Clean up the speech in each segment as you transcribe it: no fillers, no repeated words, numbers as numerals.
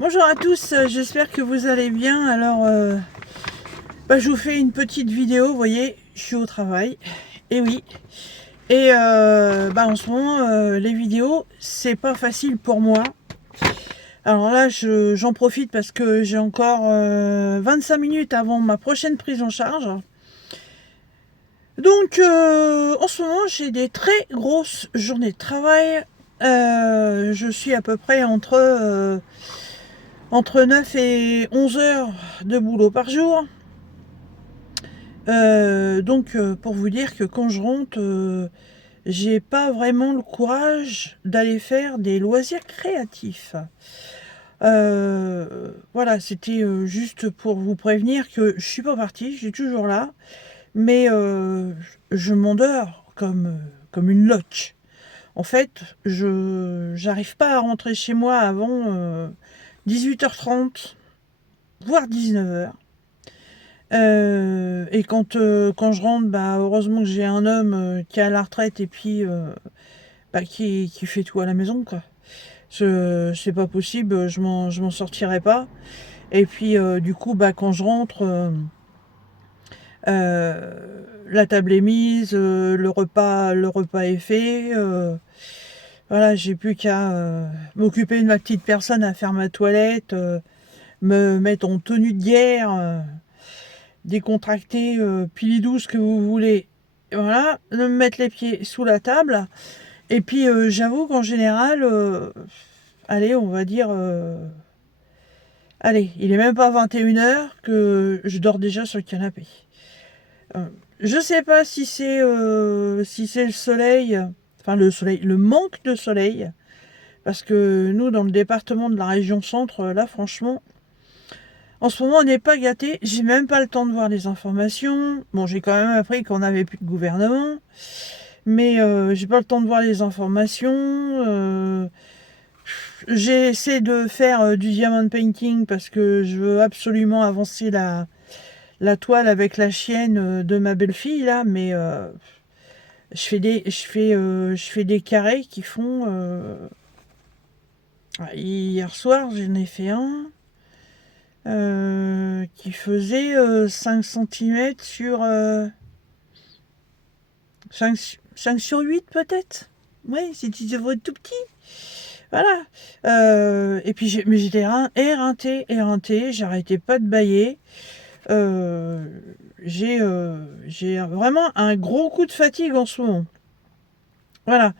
Bonjour à tous, j'espère que vous allez bien. Alors, je vous fais une petite vidéo, vous voyez, je suis au travail, et oui. Et en ce moment, les vidéos, c'est pas facile pour moi. Alors là, j'en profite parce que j'ai encore 25 minutes avant ma prochaine prise en charge. Donc, en ce moment, j'ai des très grosses journées de travail. Je suis à peu près entre 9 et 11 heures de boulot par jour. Pour vous dire que quand je rentre, j'ai pas vraiment le courage d'aller faire des loisirs créatifs. Voilà, c'était juste pour vous prévenir que je suis pas partie, je suis toujours là, mais je m'endors comme une loque. En fait, je j'arrive pas à rentrer chez moi avant 18h30, voire 19h. Et quand je rentre, heureusement que j'ai un homme qui est à la retraite et puis qui fait tout à la maison, quoi. C'est pas possible, je m'en sortirai pas. Et puis du coup, quand je rentre, la table est mise, le repas est fait. Voilà, j'ai plus qu'à m'occuper de ma petite personne, à faire ma toilette, me mettre en tenue de guerre. Décontracté, pilidou, ce que vous voulez. Et voilà, de me mettre les pieds sous la table. Et puis j'avoue qu'en général, allez, on va dire, allez, il est même pas 21h que je dors déjà sur le canapé. Euh, je sais pas si c'est le soleil, enfin le soleil, le manque de soleil, parce que nous, dans le département de la région centre, là, franchement, en ce moment, on n'est pas gâté. J'ai même pas le temps de voir les informations. Bon, j'ai quand même appris qu'on n'avait plus de gouvernement, mais j'ai pas le temps de voir les informations. J'essaie de faire du diamond painting parce que je veux absolument avancer la toile avec la chienne de ma belle-fille là, mais je fais des carrés qui font. Hier soir, j'en ai fait un. Qui faisait 5 centimètres sur 5 sur 8 peut-être. Oui, c'était tout petit. Voilà. Et puis mais j'étais éreinté, j'arrêtais pas de bâiller. Euh, j'ai vraiment un gros coup de fatigue en ce moment. Voilà.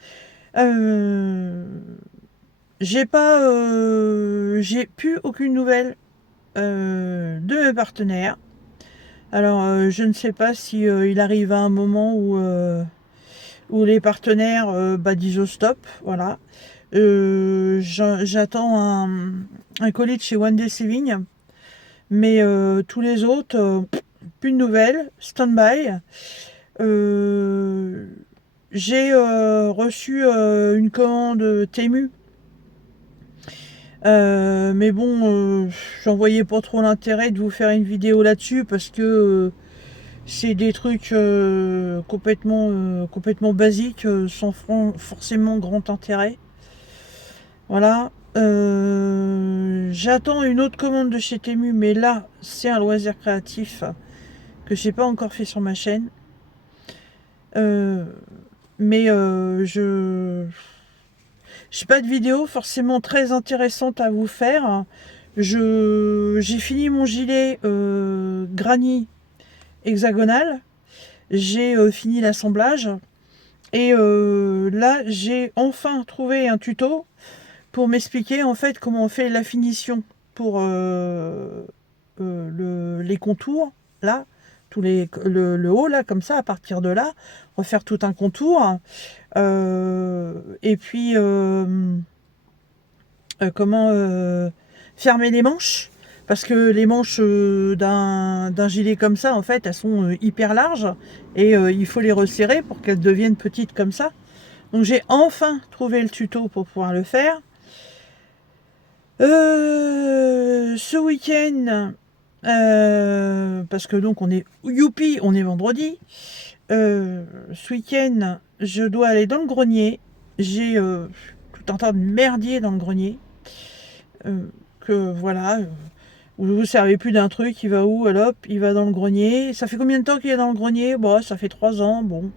Euh, j'ai plus aucune nouvelle de mes partenaires. Alors, je ne sais pas si il arrive à un moment où les partenaires disent stop, voilà. J'attends un colis de chez One Day Saving, mais tous les autres, plus de nouvelles, stand-by. Euh, j'ai reçu une commande Temu, mais bon, j'en voyais pas trop l'intérêt de vous faire une vidéo là-dessus parce que c'est des trucs complètement basiques, sans forcément grand intérêt. Voilà. J'attends une autre commande de chez Temu, mais là, c'est un loisir créatif que j'ai pas encore fait sur ma chaîne. Euh, mais j'ai pas de vidéo forcément très intéressante à vous faire. J'ai fini mon gilet granny hexagonal. J'ai fini l'assemblage. Et là, j'ai enfin trouvé un tuto pour m'expliquer en fait comment on fait la finition pour les contours, là, le haut, là, comme ça, à partir de là, refaire tout un contour. Et puis, comment fermer les manches. Parce que les manches d'un gilet comme ça, en fait, elles sont hyper larges et il faut les resserrer pour qu'elles deviennent petites comme ça. Donc j'ai enfin trouvé le tuto pour pouvoir le faire. Ce week-end, parce que donc on est youpi, on est vendredi. Ce week-end, je dois aller dans le grenier. J'ai tout un tas de merdier dans le grenier. voilà, vous vous servez plus d'un truc, il va où? Alors, hop, il va dans le grenier. Ça fait combien de temps qu'il est dans le grenier? Bon, ça fait 3 ans, bon.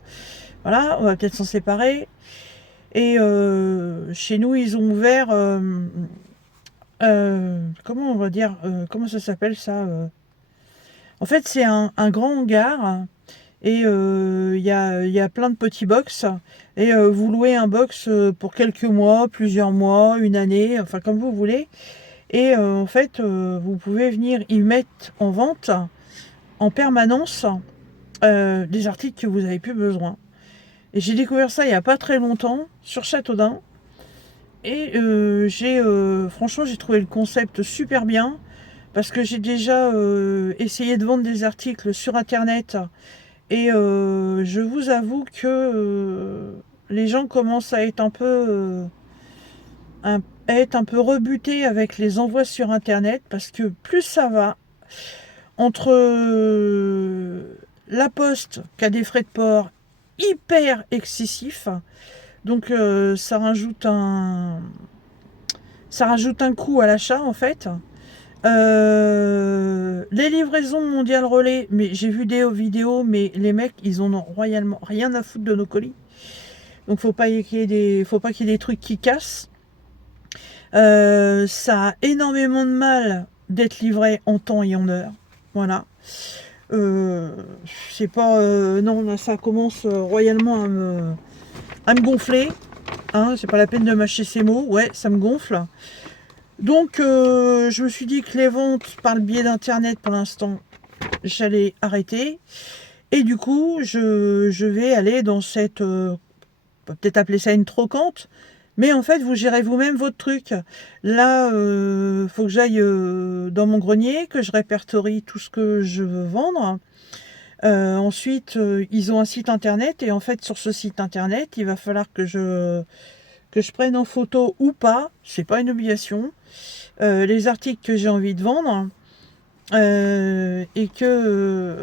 Voilà, on va peut-être s'en séparer. Et chez nous, ils ont ouvert, comment on va dire, comment ça s'appelle ça? En fait, c'est un grand hangar. Et il y a plein de petits box. Et vous louez un box pour quelques mois, plusieurs mois, une année, enfin comme vous voulez. Et en fait, vous pouvez venir y mettre en vente en permanence des articles que vous n'avez plus besoin. Et j'ai découvert ça il n'y a pas très longtemps sur Châteaudun. Et franchement, j'ai trouvé le concept super bien. Parce que j'ai déjà essayé de vendre des articles sur Internet. Et je vous avoue que les gens commencent à être un peu rebutés avec les envois sur Internet. Parce que plus ça va, entre la poste qui a des frais de port hyper excessifs, donc ça rajoute un coût à l'achat en fait. Les livraisons mondiales relais, mais j'ai vu des vidéos, mais les mecs, ils en ont royalement rien à foutre de nos colis. Donc faut pas faut pas qu'il y ait des trucs qui cassent. Ça a énormément de mal d'être livré en temps et en heure. Voilà. C'est pas, non, là, ça commence royalement à me gonfler. Hein, c'est pas la peine de mâcher ces mots. Ouais, ça me gonfle. Donc, je me suis dit que les ventes par le biais d'Internet, pour l'instant, j'allais arrêter. Et du coup, je vais aller dans cette... on peut peut-être appeler ça une trocante. Mais en fait, vous gérez vous-même votre truc. Là, faut que j'aille dans mon grenier, que je répertorie tout ce que je veux vendre. Ensuite, ils ont un site Internet. Et en fait, sur ce site Internet, il va falloir que je prenne en photo ou pas. C'est pas une obligation. Les articles que j'ai envie de vendre et que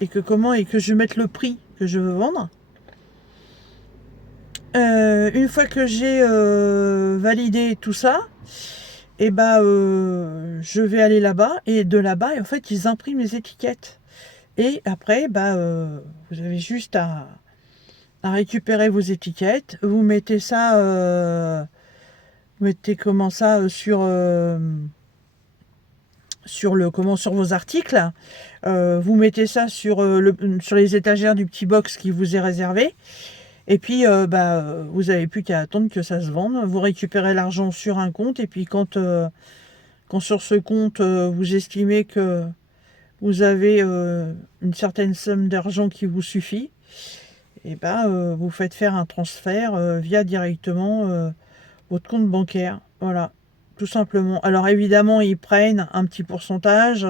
je mette le prix que je veux vendre. Une fois que j'ai validé tout ça, et je vais aller là-bas et de là-bas, en fait, ils impriment les étiquettes. Et après, vous avez juste à récupérer vos étiquettes. Vous mettez ça, vous mettez comment ça sur vos articles. Vous mettez ça sur les étagères du petit box qui vous est réservé. Et puis, vous n'avez plus qu'à attendre que ça se vende. Vous récupérez l'argent sur un compte. Et puis, quand sur ce compte, vous estimez que vous avez une certaine somme d'argent qui vous suffit, et vous faites faire un transfert via directement votre compte bancaire. Voilà, tout simplement. Alors, évidemment, ils prennent un petit pourcentage.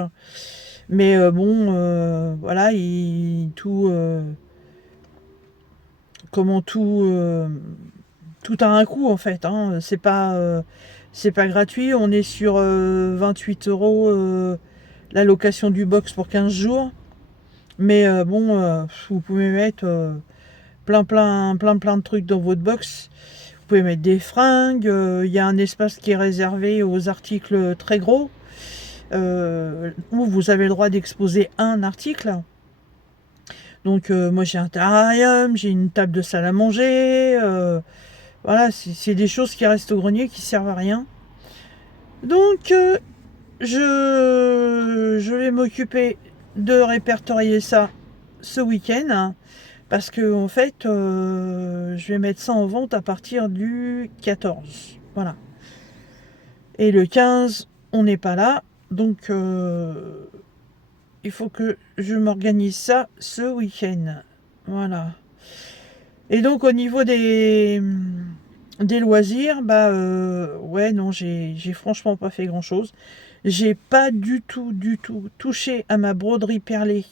Mais voilà, tout a un coût en fait. Hein. C'est pas gratuit. On est sur 28 euros la location du box pour 15 jours. Mais vous pouvez mettre plein de trucs dans votre box. Vous pouvez mettre des fringues. Il y a un espace qui est réservé aux articles très gros. Où vous avez le droit d'exposer un article. Donc moi j'ai un terrarium, j'ai une table de salle à manger. Voilà, c'est des choses qui restent au grenier qui servent à rien. Donc je vais m'occuper de répertorier ça ce week-end. Hein, parce que en fait, je vais mettre ça en vente à partir du 14. Voilà. Et le 15, on n'est pas là. Donc il faut que je m'organise ça ce week-end. Voilà. Et donc au niveau des loisirs, ouais, non, j'ai franchement pas fait grand-chose. J'ai pas du tout touché à ma broderie perlée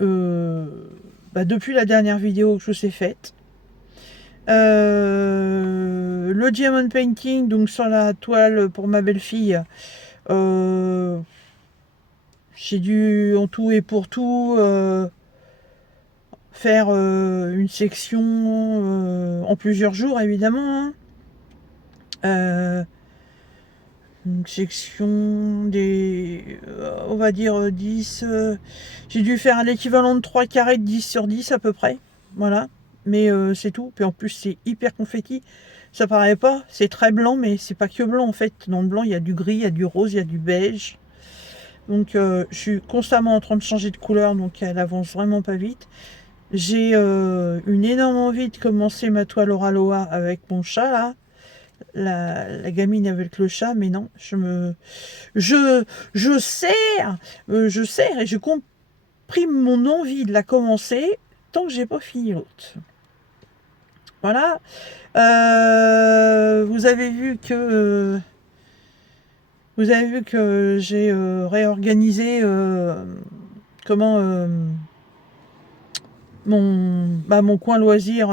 depuis la dernière vidéo que je vous ai faite. Le diamond painting, donc sur la toile pour ma belle-fille, j'ai dû en tout et pour tout faire une section en plusieurs jours évidemment. Hein. une section des, on va dire 10, j'ai dû faire l'équivalent de 3 carrés de 10 sur 10 à peu près, voilà, mais c'est tout, puis en plus c'est hyper confetti, ça paraît pas, c'est très blanc, mais c'est pas que blanc en fait, dans le blanc il y a du gris, il y a du rose, il y a du beige, donc je suis constamment en train de changer de couleur, donc elle avance vraiment pas vite. J'ai une énorme envie de commencer ma toile Oraloa avec mon chat là, la gamine avec le chat, mais non, je, je serre, je serre et je comprime mon envie de la commencer tant que j'ai pas fini l'autre. Voilà. Vous avez vu que j'ai réorganisé comment mon coin loisir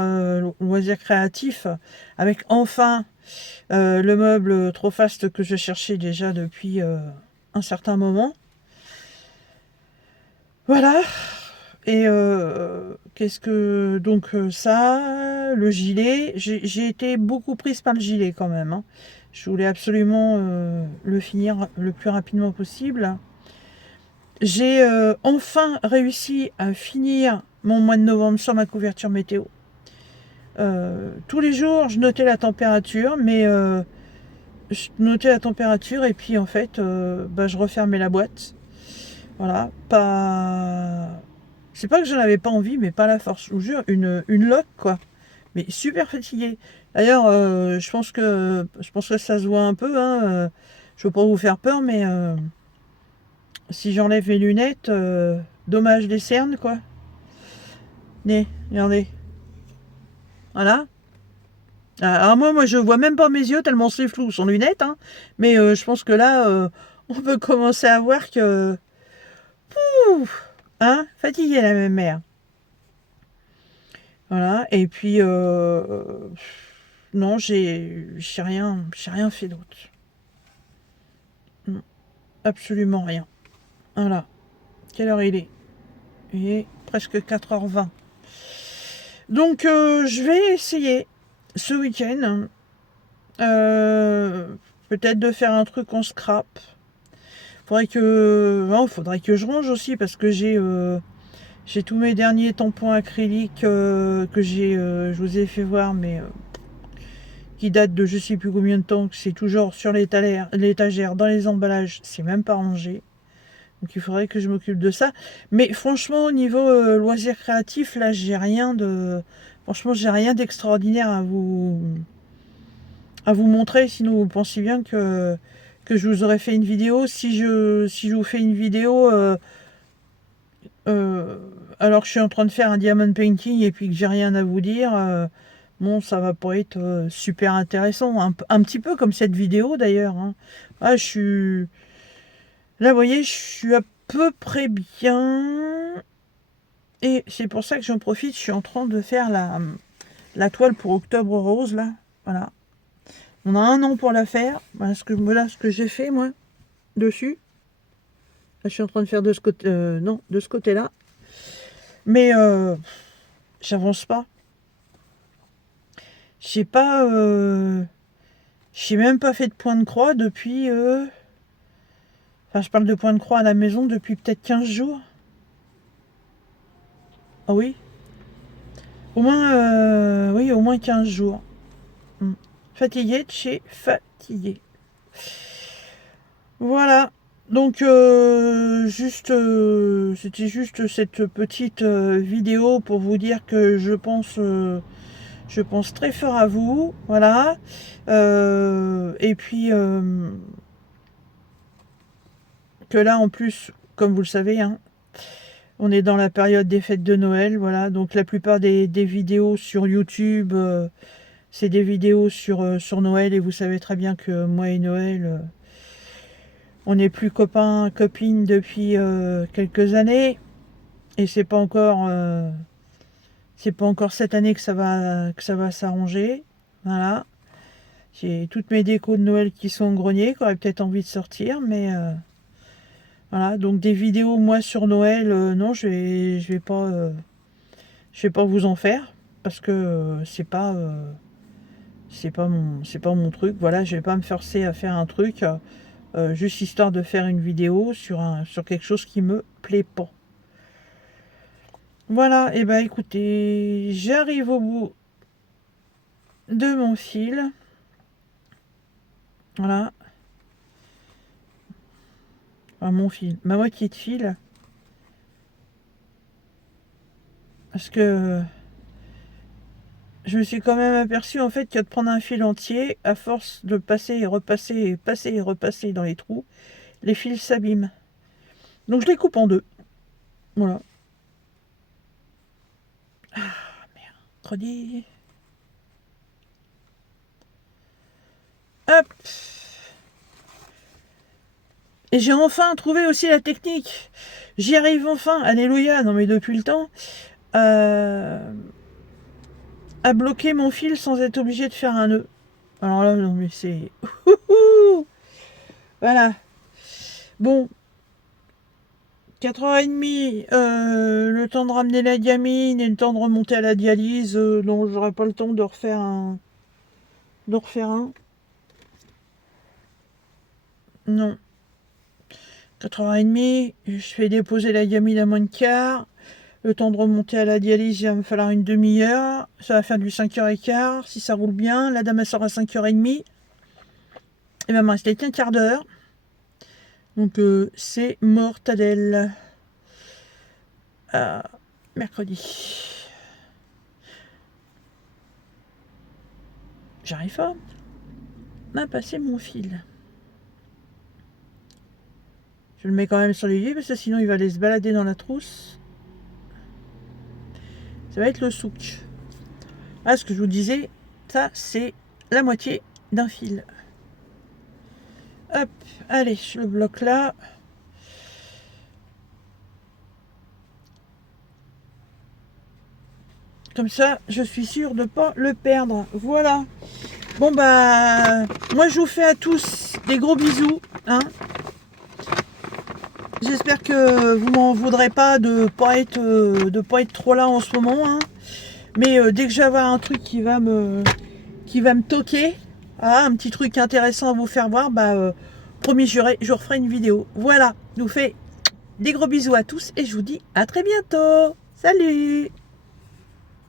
créatif avec enfin le meuble trop faste que je cherchais déjà depuis un certain moment. Voilà. Et qu'est-ce que... Donc ça, le gilet, j'ai été beaucoup prise par le gilet quand même, hein. Je voulais absolument le finir le plus rapidement possible. J'ai enfin réussi à finir mon mois de novembre sur ma couverture météo. Tous les jours, je notais la température, mais je notais la température et puis en fait, je refermais la boîte. Voilà, pas... C'est pas que j'en avais pas envie, mais pas la force. Je vous jure, une loque, quoi. Mais super fatiguée. D'ailleurs, je pense que ça se voit un peu, hein. Je veux pas vous faire peur, mais si j'enlève mes lunettes, dommage les cernes, quoi. Regardez. Voilà. Alors moi, je vois même pas mes yeux tellement c'est flou sans lunettes, hein. Mais je pense que là, on peut commencer à voir que... Ouf, hein, fatiguée la même mère. Voilà, et puis non, j'ai rien fait d'autre. Non, absolument rien. Voilà. Quelle heure il est? Il est presque 4h20. Donc je vais essayer ce week-end peut-être de faire un truc en scrap. Faudrait que je range aussi parce que j'ai tous mes derniers tampons acryliques que je vous ai fait voir, mais qui datent de je sais plus combien de temps, que c'est toujours sur l'étagère, dans les emballages, c'est même pas rangé. Donc il faudrait que je m'occupe de ça. Mais franchement, au niveau loisirs créatifs, là, franchement, j'ai rien d'extraordinaire à vous montrer. Sinon, vous pensez bien que je vous aurais fait une vidéo. Si je vous fais une vidéo, alors que je suis en train de faire un diamond painting et puis que j'ai rien à vous dire, bon, ça va pas être super intéressant. Un petit peu comme cette vidéo d'ailleurs, hein. Ah, là, vous voyez, je suis à peu près bien. Et c'est pour ça que j'en profite. Je suis en train de faire la toile pour Octobre Rose, là. Voilà. On a un an pour la faire. Voilà ce que j'ai fait, moi, dessus. Là, je suis en train de faire de ce côté, non, de ce côté-là. Mais j'avance pas. J'ai pas, j'ai même pas fait de point de croix depuis. Enfin, je parle de point de croix à la maison depuis peut-être 15 jours. Ah oui, oui, au moins 15 jours. Fatigué de chez fatigué. Voilà. Donc, c'était juste cette petite vidéo pour vous dire que je pense très fort à vous. Voilà. Et puis, que là, en plus, comme vous le savez, hein, on est dans la période des fêtes de Noël. Voilà. Donc, la plupart des vidéos sur YouTube, c'est des vidéos sur Noël. Et vous savez très bien que moi et Noël... on n'est plus copains, copines depuis quelques années. Et c'est pas encore cette année que ça va s'arranger. Voilà. J'ai toutes mes décos de Noël qui sont au grenier, qui auraient peut-être envie de sortir, mais voilà. Donc des vidéos moi sur Noël, non, je vais pas vous en faire parce que c'est pas c'est pas mon truc. Voilà, je vais pas me forcer à faire un truc juste histoire de faire une vidéo sur quelque chose qui me plaît pas. Voilà, et ben écoutez, j'arrive au bout de mon fil. Voilà. Enfin, mon fil, ma moitié de fil. Parce que je me suis quand même aperçu en fait que de prendre un fil entier, à force de passer et repasser et passer et repasser dans les trous, les fils s'abîment. Donc je les coupe en deux. Voilà. Ah, mercredi. Hop. Et j'ai enfin trouvé aussi la technique. J'y arrive enfin. Alléluia. Non mais depuis le temps. À bloquer mon fil sans être obligé de faire un nœud. Alors là, non mais c'est... Voilà. Bon. 4h30, le temps de ramener la diamine et le temps de remonter à la dialyse, donc j'aurai pas le temps de refaire un. Non. 4h30, je fais déposer la diamine à moins de quart. Le temps de remonter à la dialyse, il va me falloir une demi-heure. Ça va faire du 5h15, si ça roule bien. La dame elle sort à 5h30. Il va me rester qu'un quart d'heure. Donc c'est mortadelle. Mercredi. J'arrive pas à passer mon fil. Je le mets quand même sur l'aiguille parce que sinon il va aller se balader dans la trousse. Ça va être le souk. Ah, ce que je vous disais, ça c'est la moitié d'un fil. Hop, allez, je le bloque là. Comme ça, je suis sûre de ne pas le perdre. Voilà. Bon bah, moi je vous fais à tous des gros bisous. Hein. J'espère que vous m'en voudrez pas de pas être trop là en ce moment. Hein. Mais dès que je vais avoir un truc qui va me toquer, un petit truc intéressant à vous faire voir, bah promis, je referai une vidéo. Voilà, je vous fais des gros bisous à tous et je vous dis à très bientôt. Salut!